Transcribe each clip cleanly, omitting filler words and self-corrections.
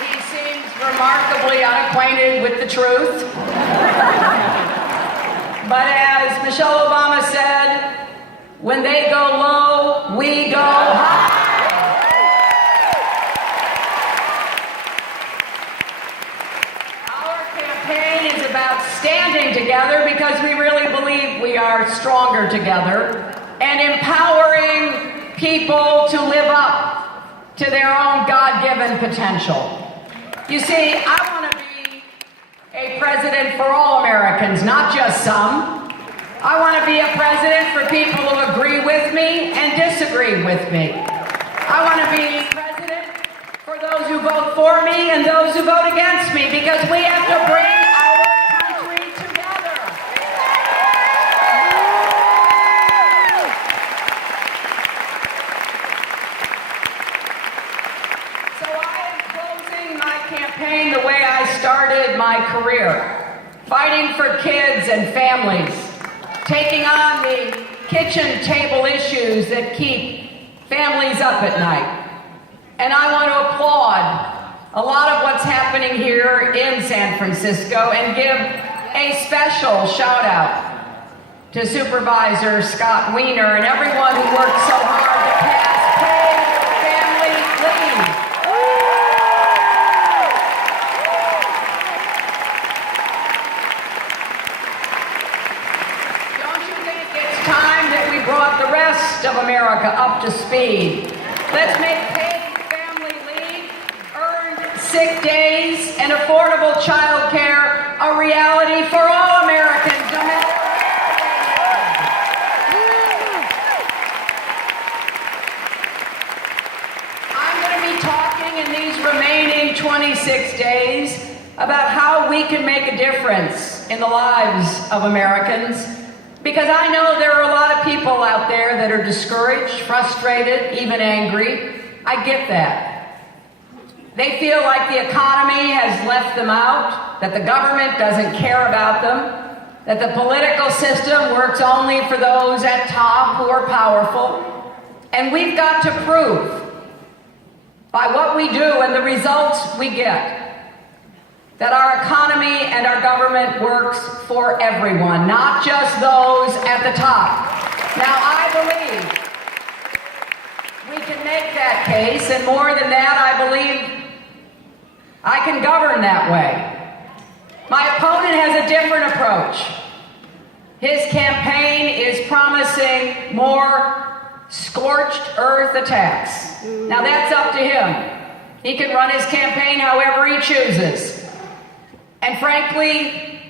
He seems remarkably unacquainted with the truth. But as Michelle Obama said, when they go low, we go high. Our campaign is about standing together because we really believe we are stronger together, and empowering people to live up to their own God-given potential. You see, I want to be a president for all Americans, not just some. I want to be a president for people who agree with me and disagree with me. I want to be president for those who vote for me and those who vote against me, because we have to bring our country together. So I am closing my campaign the way I started my career, fighting for kids and families, taking on the kitchen table issues that keep families up at night. And I want to applaud a lot of what's happening here in San Francisco and give a special shout out to Supervisor Scott Wiener and everyone who worked so hard to pass paid family leave. Don't you think it's time that we brought the rest of America up to speed? Let's make paid family leave, earned sick days, and affordable child care a reality for all Americans, no matter I'm going to be talking in these remaining 26 days about how we can make a difference in the lives of Americans, because I know there are a lot of people out there that are discouraged, frustrated, even angry. I get that. They feel like the economy has left them out, that the government doesn't care about them, that the political system works only for those at top who are powerful. And we've got to prove by what we do and the results we get that our economy and our government works for everyone, not just those at the top. Now, I believe we can make that case, and more than that, I believe I can govern that way. My opponent has a different approach. His campaign is promising more scorched earth attacks. Now, that's up to him. He can run his campaign however he chooses. And frankly,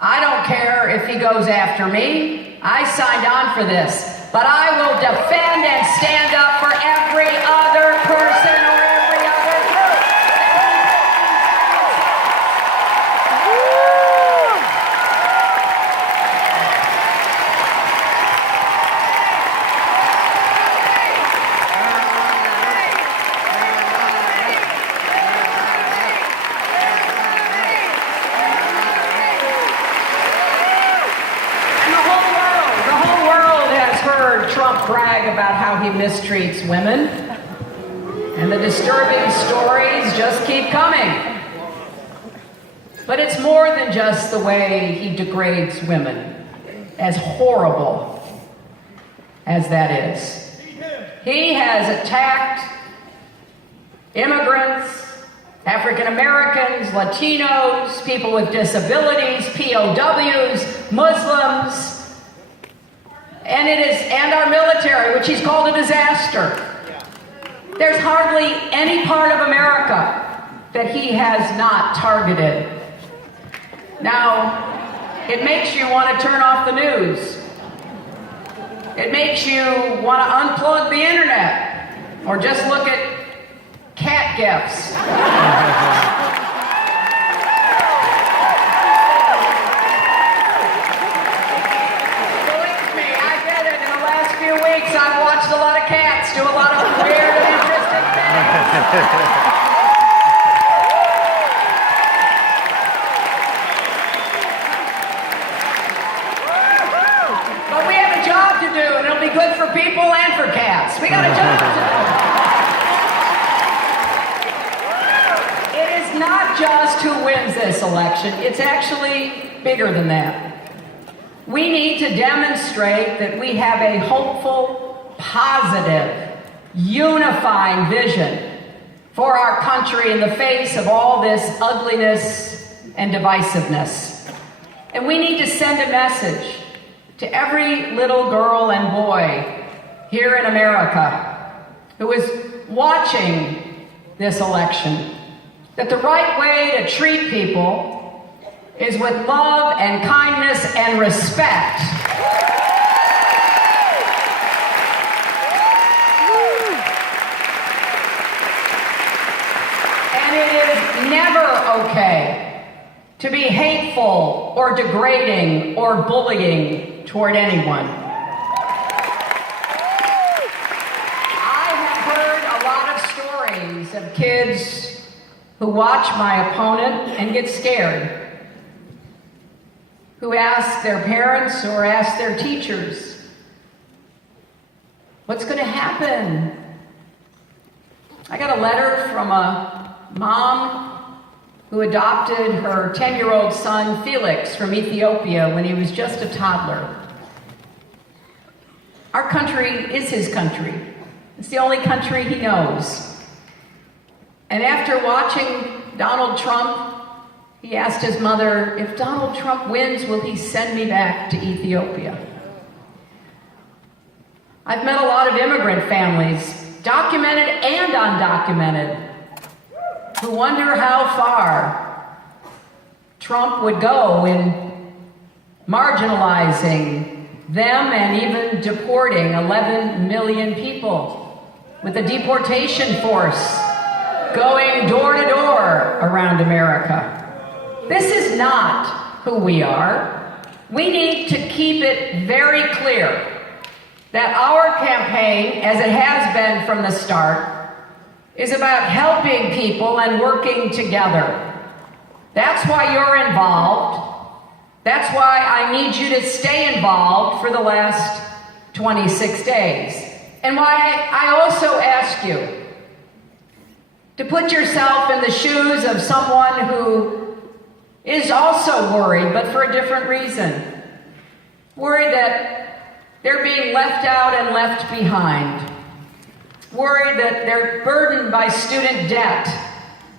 I don't care if he goes after me. I signed on for this. But I will defend and stand up for every other person or every other group. Trump brag about how he mistreats women, and the disturbing stories just keep coming. But it's more than just the way he degrades women, as horrible as that is. He has attacked immigrants, African Americans, Latinos, people with disabilities, POWs, Muslims, and our military, which he's called a disaster. There's hardly any part of America that he has not targeted. Now, it makes you want to turn off the news. It makes you want to unplug the internet, or just look at cat gifs. I've watched a lot of cats do a lot of weird and interesting things. But we have a job to do, and it'll be good for for people and for cats. We got a job to do. It is not just who wins this election. It's actually bigger than that. We need to demonstrate that we have a hopeful, positive, unifying vision for our country in the face of all this ugliness and divisiveness. And we need to send a message to every little girl and boy here in America who is watching this election that the right way to treat people is with love and kindness and respect. And it is never okay to be hateful or degrading or bullying toward anyone. I have heard a lot of stories of kids who watch my opponent and get scared, who ask their parents or ask their teachers, what's going to happen? I got a letter from a mom who adopted her 10-year-old son, Felix, from Ethiopia when he was just a toddler. Our country is his country. It's the only country he knows. And after watching Donald Trump, he asked his mother, if Donald Trump wins, will he send me back to Ethiopia? I've met a lot of immigrant families, documented and undocumented, who wonder how far Trump would go in marginalizing them and even deporting 11 million people with a deportation force going door to door around America. This is not who we are. We need to keep it very clear that our campaign, as it has been from the start, is about helping people and working together. That's why you're involved. That's why I need you to stay involved for the last 26 days. And why I also ask you to put yourself in the shoes of someone who is also worried, but for a different reason. Worried that they're being left out and left behind. Worried that they're burdened by student debt,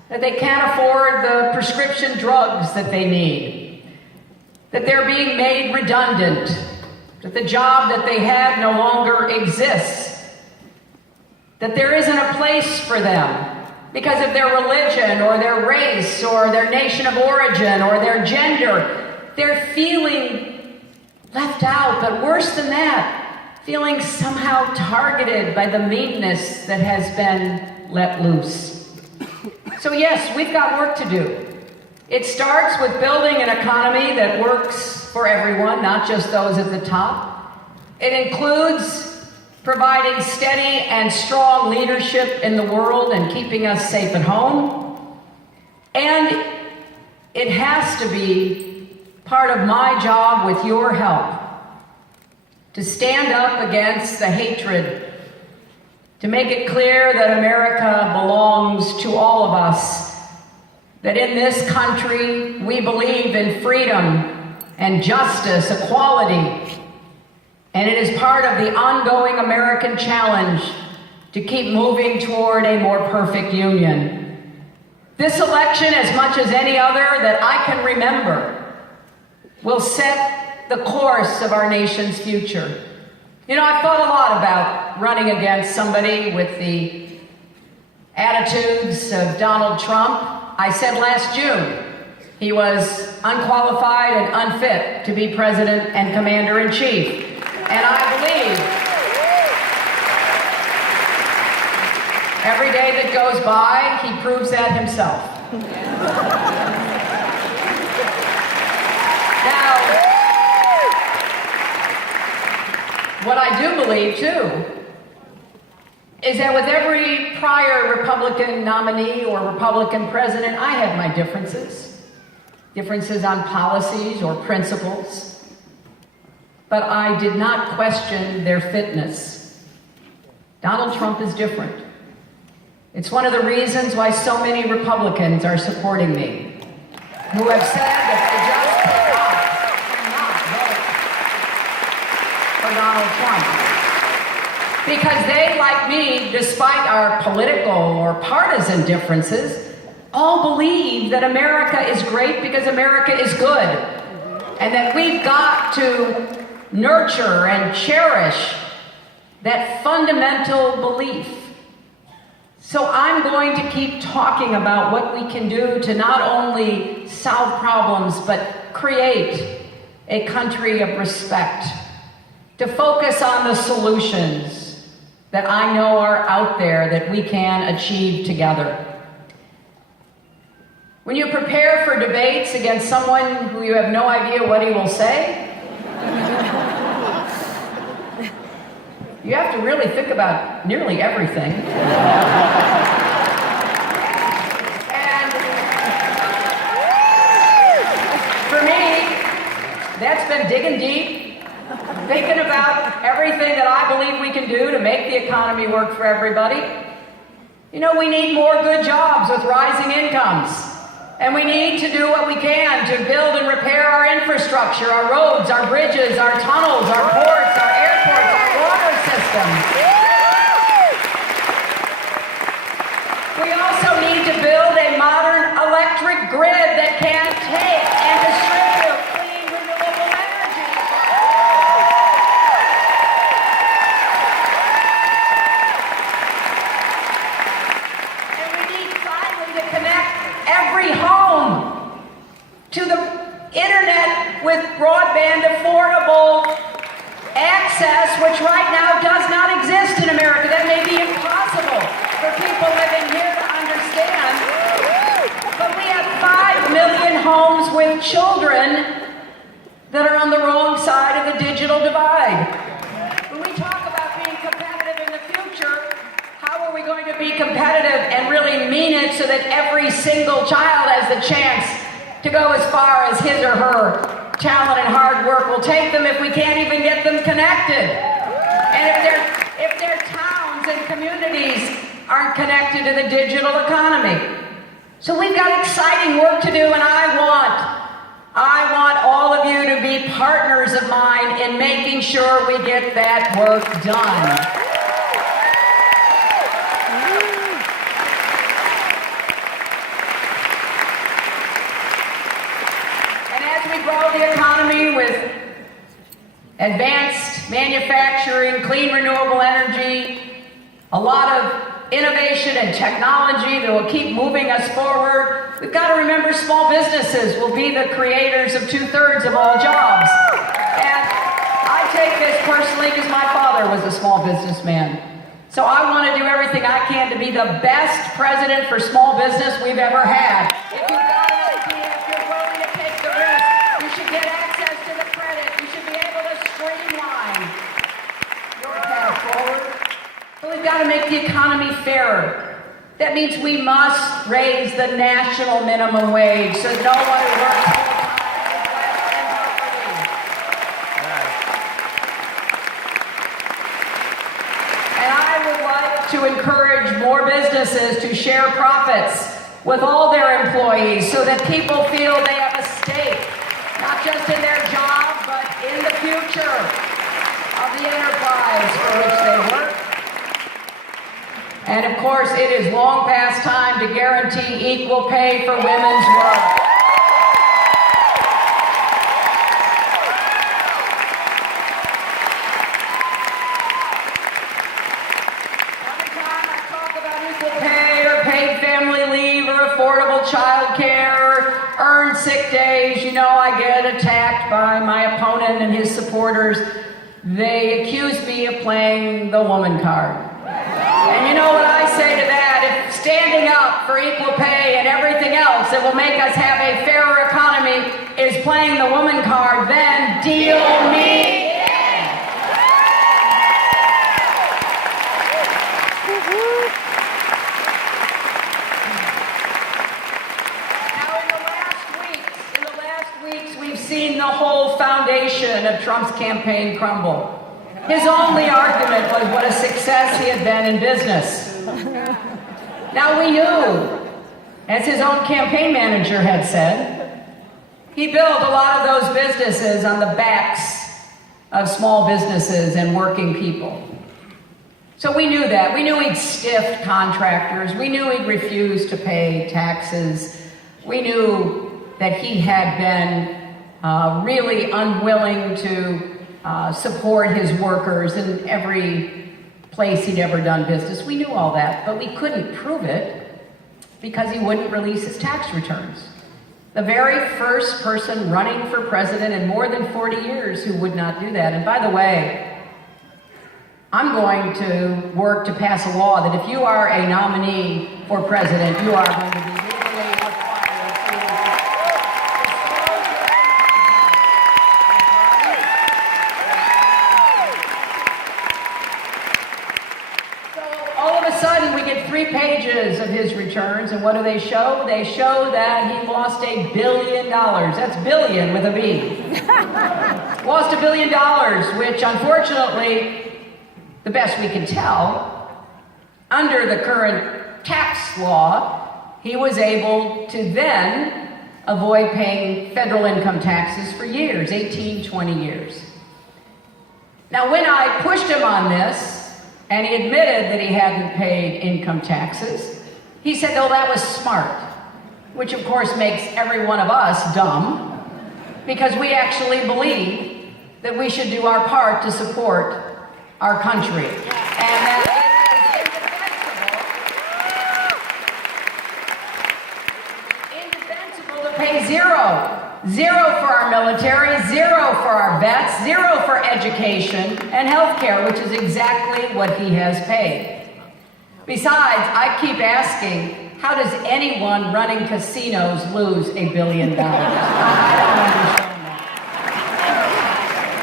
that they can't afford the prescription drugs that they need, that they're being made redundant, that the job that they had no longer exists, that there isn't a place for them because of their religion or their race or their nation of origin or their gender. They're feeling left out, but worse than that, feeling somehow targeted by the meanness that has been let loose. So yes, we've got work to do. It starts with building an economy that works for everyone, not just those at the top. It includes providing steady and strong leadership in the world and keeping us safe at home. And it has to be part of my job with your help to stand up against the hatred, to make it clear that America belongs to all of us, that in this country we believe in freedom and justice, equality, and it is part of the ongoing American challenge to keep moving toward a more perfect union. This election, as much as any other that I can remember, will set the course of our nation's future. You know, I've thought a lot about running against somebody with the attitudes of Donald Trump. I said last June he was unqualified and unfit to be president and commander-in-chief. And I believe every day that goes by, he proves that himself. Now, what I do believe, too, is that with every prior Republican nominee or Republican president, I had my differences on policies or principles. But I did not question their fitness Donald Trump is different. It's one of the reasons why so many Republicans are supporting me, who have said that they just cannot vote for Donald Trump. Because they, like me, despite our political or partisan differences, all believe that America is great because America is good, and that we've got to nurture and cherish that fundamental belief. So I'm going to keep talking about what we can do to not only solve problems, but create a country of respect, to focus on the solutions that I know are out there that we can achieve together. When you prepare for debates against someone who you have no idea what he will say, you have to really think about nearly everything. And for me, that's been digging deep, thinking about everything that I believe we can do to make the economy work for everybody. You know, we need more good jobs with rising incomes. And we need to do what we can to build and repair our infrastructure, our roads, our bridges, our tunnels, our ports, our airports, our water systems. We also need to build a modern electric grid that can take and distribute clean, renewable energy. And we need finally to connect every home to the internet with broadband affordable access, which right now does not exist in America. That may be impossible for people living here to understand. But we have 5 million homes with children that are on the wrong side of the digital divide. When we talk about being competitive in the future, how are we going to be competitive and really mean it so that every single child has the chance to go as far as his or her talent and hard work will take them if we can't even get them connected? And if their towns and communities aren't connected to the digital economy. So we've got exciting work to do, and I want all of you to be partners of mine in making sure we get that work done. Grow the economy with advanced manufacturing, clean renewable energy, a lot of innovation and technology that will keep moving us forward. We've got to remember small businesses will be the creators of 2/3 of all jobs. And I take this personally because my father was a small businessman. So I want to do everything I can to be the best president for small business we've ever had. If you've got an idea, if you're willing to take the risk, you should get access to the credit. You should be able to streamline your path forward. But we've got to make the economy fairer. That means we must raise the national minimum wage so no one who works full-time is less than poverty. And I would like to encourage more businesses to share profits with all their employees so that people feel they have a stake, not just in their job, but in the future of the enterprise for which they work. And of course, it is long past time to guarantee equal pay for women's work. Every time I talk about equal pay or paid family leave or affordable child care or earned sick days, you know I get attacked by my opponent and his supporters. They accuse me of playing the woman card. And you know what I say to that? If standing up for equal pay and everything else that will make us have a fairer economy is playing the woman card, then deal me in. Now in the last weeks, we've seen the whole foundation of Trump's campaign crumble. His only argument was what a success he had been in business. Now we knew, as his own campaign manager had said, he built a lot of those businesses on the backs of small businesses and working people. So we knew that. We knew he'd stiffed contractors. We knew he'd refused to pay taxes. We knew that he had been really unwilling to support his workers in every place he'd ever done business. We knew all that, but we couldn't prove it because he wouldn't release his tax returns. The very first person running for president in more than 40 years who would not do that. And by the way, I'm going to work to pass a law that if you are a nominee for president, you are going to be legally required to So all of a sudden, we get 3 pages of his returns, and what do they show? They show that he lost $1 billion. That's billion with a B. Lost $1 billion, which unfortunately, the best we can tell, under the current tax law, he was able to then avoid paying federal income taxes for years, 18, 20 years. Now, when I pushed him on this, and he admitted that he hadn't paid income taxes, he said, oh, that was smart, which of course makes every one of us dumb, because we actually believe that we should do our part to support our country. And that it is indefensible to pay zero for our military, zero for our vets, zero for education and health care, which is exactly what he has paid. Besides, I keep asking, how does anyone running casinos lose $1 billion? I don't understand that.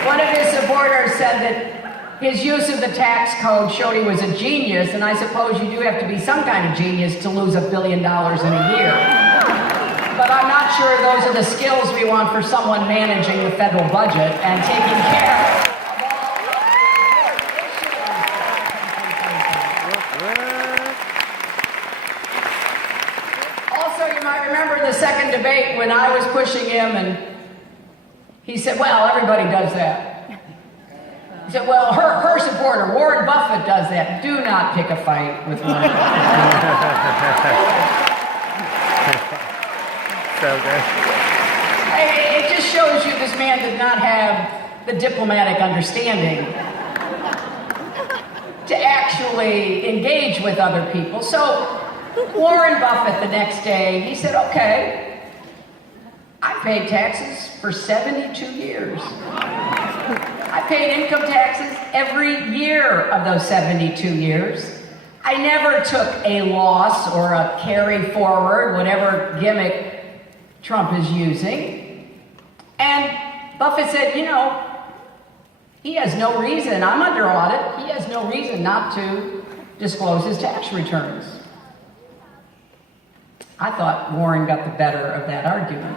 One of his supporters said that his use of the tax code showed he was a genius, and I suppose you do have to be some kind of genius to lose $1 billion in a year. But I'm not sure those are the skills we want for someone managing the federal budget and taking care of all. Also, you might remember in the second debate when I was pushing him, and he said, well, everybody does that. He said, well, her supporter, Warren Buffett, does that. Do not pick a fight with Warren Buffett. So good. It just shows you this man did not have the diplomatic understanding to actually engage with other people. So Warren Buffett, the next day, he said, okay, I paid taxes for 72 years. I paid income taxes every year of those 72 years. I never took a loss or a carry forward, whatever gimmick Trump is using. And Buffett said, you know, he has no reason, I'm under audit, he has no reason not to disclose his tax returns. I thought Warren got the better of that argument.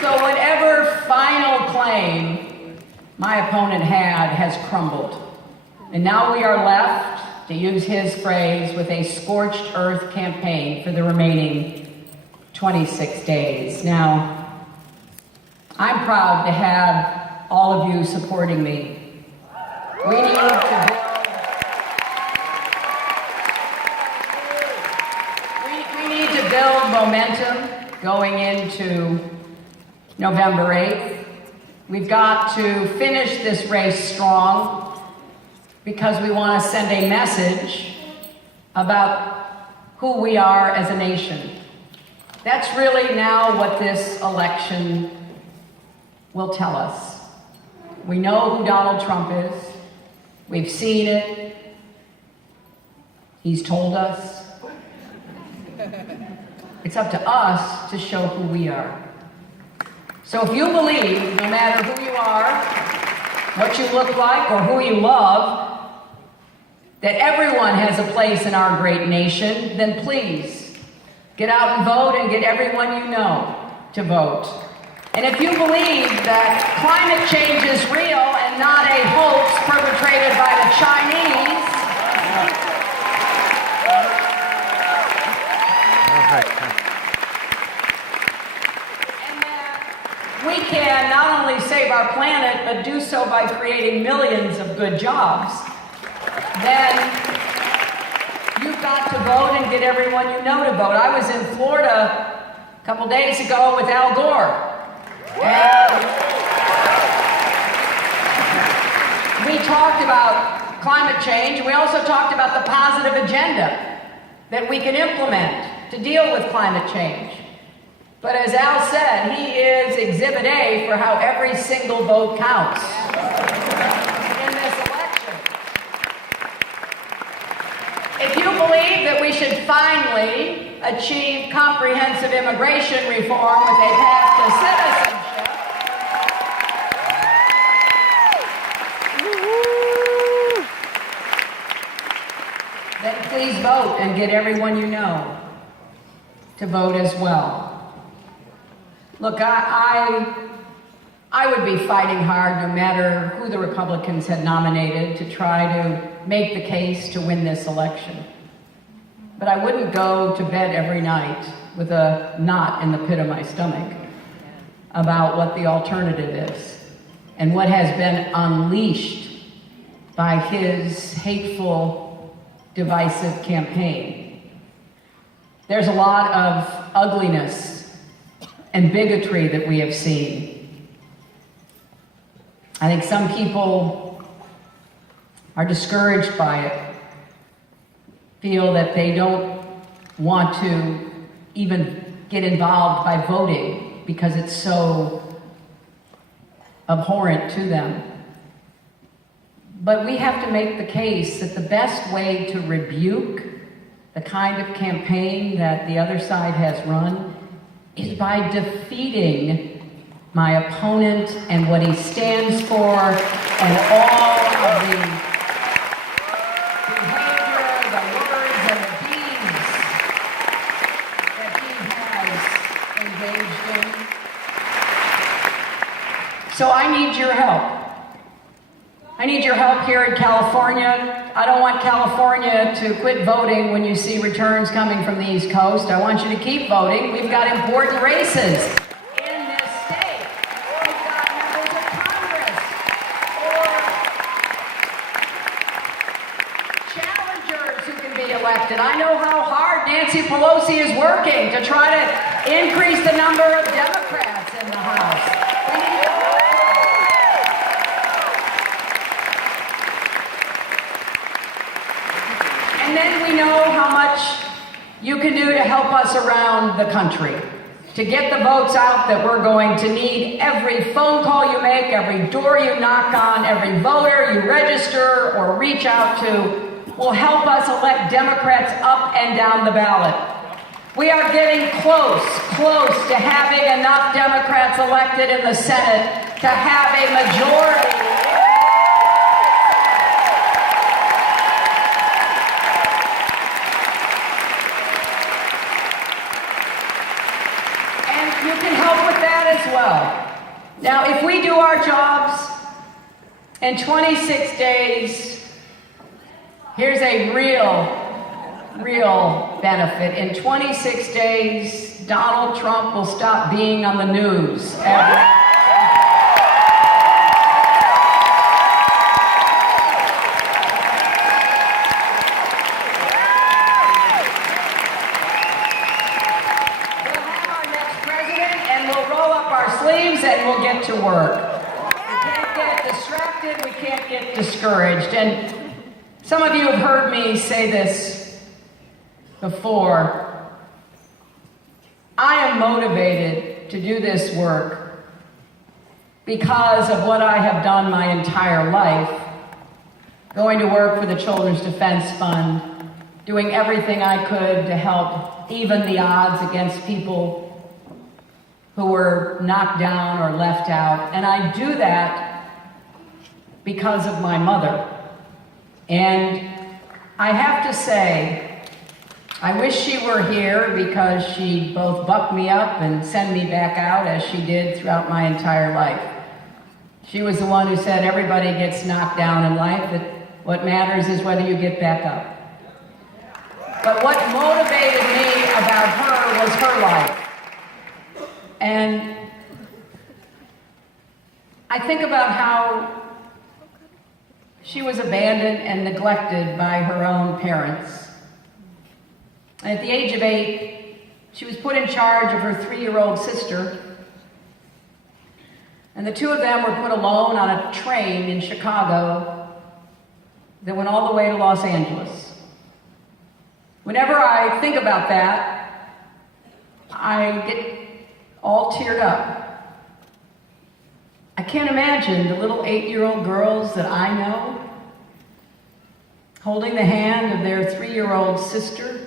So whatever final claim my opponent had has crumbled. And now we are left, to use his phrase, with a scorched earth campaign for the remaining 26 days. Now, I'm proud to have all of you supporting me. We need to build momentum going into November 8th. We've got to finish this race strong because we want to send a message about who we are as a nation. That's really now what this election will tell us. We know who Donald Trump is. We've seen it. He's told us. It's up to us to show who we are. So if you believe, no matter who you are, what you look like, or who you love, that everyone has a place in our great nation, then please get out and vote and get everyone you know to vote. And if you believe that climate change is real and not a hoax perpetrated by the Chinese, and that we can not only save our planet, but do so by creating millions of good jobs, then you've got to vote and get everyone you know to vote. I was in Florida a couple days ago with Al Gore. And we talked about climate change. We also talked about the positive agenda that we can implement to deal with climate change. But as Al said, he is Exhibit A for how every single vote counts in this election. If you believe that we should finally achieve comprehensive immigration reform with a path to citizenship, then please vote and get everyone you know to vote as well. Look, I would be fighting hard no matter who the Republicans had nominated to try to make the case to win this election. But I wouldn't go to bed every night with a knot in the pit of my stomach about what the alternative is and what has been unleashed by his hateful, divisive campaign. There's a lot of ugliness and bigotry that we have seen. I think some people are discouraged by it, feel that they don't want to even get involved by voting because it's so abhorrent to them. But we have to make the case that the best way to rebuke the kind of campaign that the other side has run is by defeating my opponent and what he stands for and all of the behavior, the words, and the deeds that he has engaged in. So I need your help. I need your help here in California. I don't want California to quit voting when you see returns coming from the East Coast. I want you to keep voting. We've got important races in this state. We've got members of Congress or challengers who can be elected. I know how hard Nancy Pelosi is working to try to increase the number of Democrats in the House. We need to And then we know how much you can do to help us around the country, to get the votes out that we're going to need. Every phone call you make, every door you knock on, every voter you register or reach out to will help us elect Democrats up and down the ballot. We are getting close to having enough Democrats elected in the Senate to have a majority. You can help with that as well. Now, if we do our jobs in 26 days, here's a real benefit. In 26 days, Donald Trump will stop being on the news every and we'll get to work. We can't get distracted, we can't get discouraged. And some of you have heard me say this before. I am motivated to do this work because of what I have done my entire life, going to work for the Children's Defense Fund, doing everything I could to help even the odds against people who were knocked down or left out. And I do that because of my mother. And I have to say I wish she were here because she'd both buck me up and send me back out as she did throughout my entire life. She was the one who said everybody gets knocked down in life, that what matters is whether you get back up. But what motivated me about her was her life. And I think about how she was abandoned and neglected by her own parents. And at the age of 8, she was put in charge of her 3-year-old sister. And the two of them were put alone on a train in Chicago that went all the way to Los Angeles. Whenever I think about that, I get all teared up. I can't imagine the little 8-year-old girls that I know holding the hand of their 3-year-old sister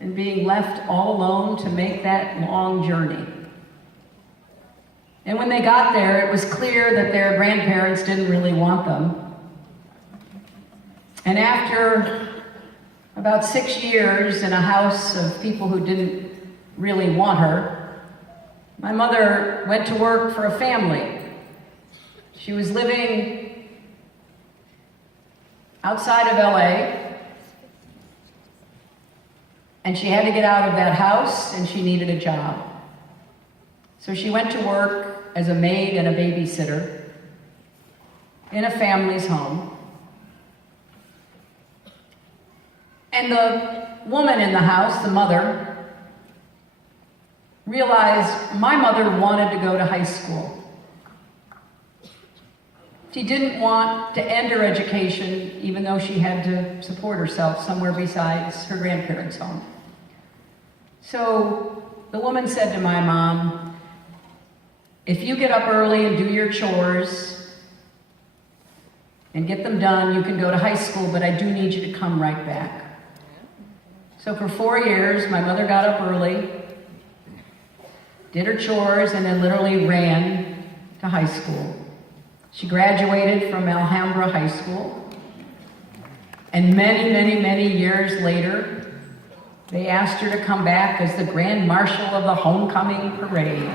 and being left all alone to make that long journey. And when they got there, it was clear that their grandparents didn't really want them. And after about 6 years in a house of people who didn't really want her, my mother went to work for a family. She was living outside of LA, and she had to get out of that house, and she needed a job. So she went to work as a maid and a babysitter in a family's home. And the woman in the house, the mother, realized my mother wanted to go to high school. She didn't want to end her education, even though she had to support herself somewhere besides her grandparents' home. So the woman said to my mom, if you get up early and do your chores and get them done, you can go to high school, but I do need you to come right back. So for 4 years, my mother got up early, did her chores, and then literally ran to high school. She graduated from Alhambra High School, and many years later, they asked her to come back as the Grand Marshal of the Homecoming Parade.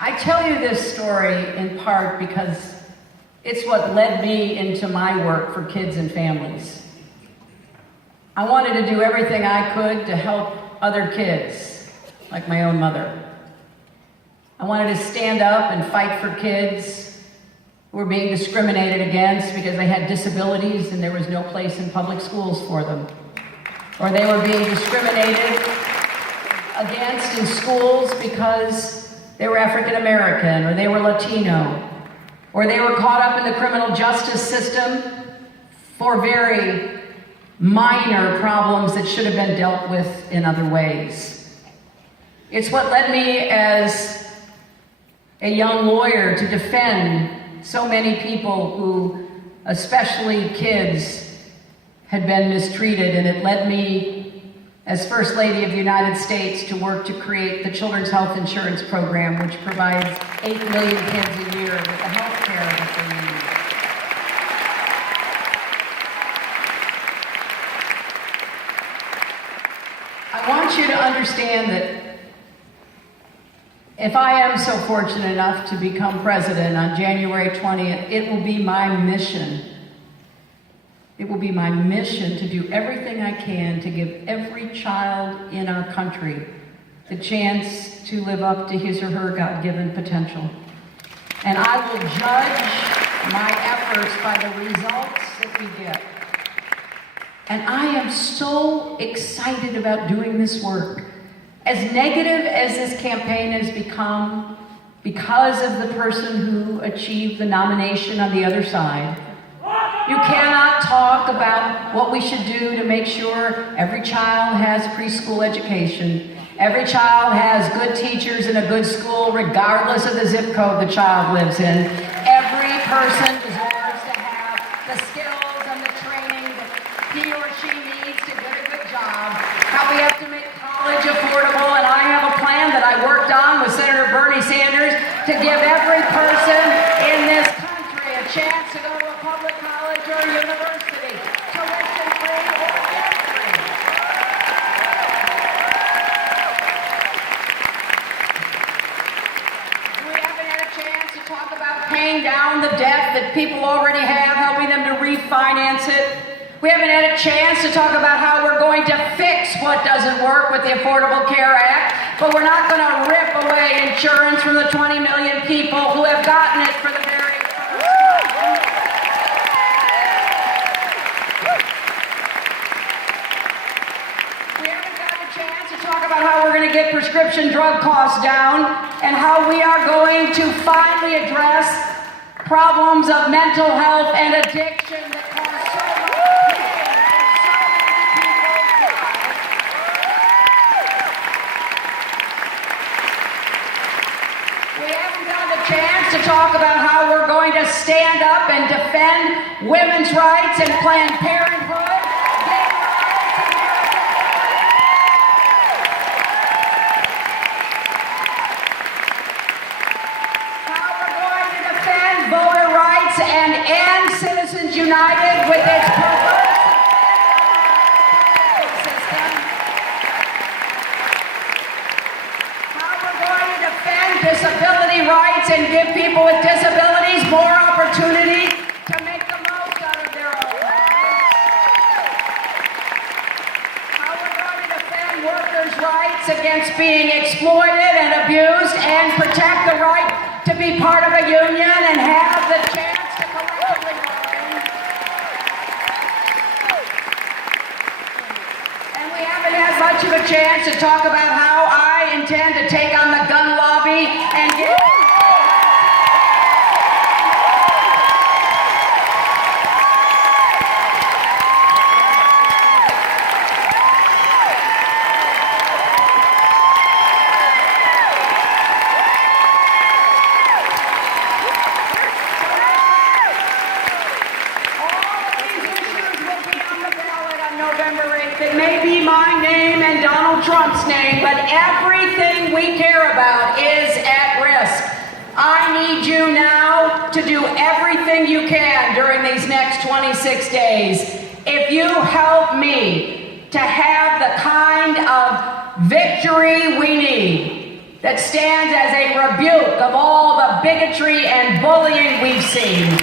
I tell you this story in part because it's what led me into my work for kids and families. I wanted to do everything I could to help other kids, like my own mother. I wanted to stand up and fight for kids who were being discriminated against because they had disabilities and there was no place in public schools for them. Or they were being discriminated against in schools because they were African American, or they were Latino, or they were caught up in the criminal justice system for very minor problems that should have been dealt with in other ways. It's what led me as a young lawyer to defend so many people who, especially kids, had been mistreated, and it led me as First Lady of the United States to work to create the Children's Health Insurance Program, which provides 8 million kids a year with the health care that they need. I want you to understand that if I am so fortunate enough to become president on January 20th, it will be my mission. It will be my mission to do everything I can to give every child in our country the chance to live up to his or her God-given potential. And I will judge my efforts by the results that we get. And I am so excited about doing this work. As negative as this campaign has become because of the person who achieved the nomination on the other side, you cannot talk about what we should do to make sure every child has preschool education, every child has good teachers in a good school, regardless of the zip code the child lives in. Every person deserves to have the skills and the training that he or she needs to get a good job. How we have to make college affordable, and I have a plan that I worked on with Senator Bernie Sanders to give every person in this people already have, helping them to refinance it. We haven't had a chance to talk about how we're going to fix what doesn't work with the Affordable Care Act, but we're not going to rip away insurance from the 20 million people who have gotten it for the very first time. We haven't got a chance to talk about how we're going to get prescription drug costs down and how we are going to finally address problems of mental health and addiction that cause so much pain and so many people's lives. We haven't got the chance to talk about how we're going to stand up and defend women's rights and Planned Parenthood, gay rights, how we're going to defend voter rights and end Citizens United with its perverse system. How we're going to defend disability rights and give people with disabilities more opportunity to make the most out of their own lives. How we're going to defend workers' rights against being exploited and abused and protect the right to be part of a union and have the chance to collectively bargain. And we haven't had much of a chance to talk about how I intend to take on the gun lobby and get November 8th. It may be my name and Donald Trump's name, but everything we care about is at risk. I need you now to do everything you can during these next 26 days. If you help me to have the kind of victory we need that stands as a rebuke of all the bigotry and bullying we've seen,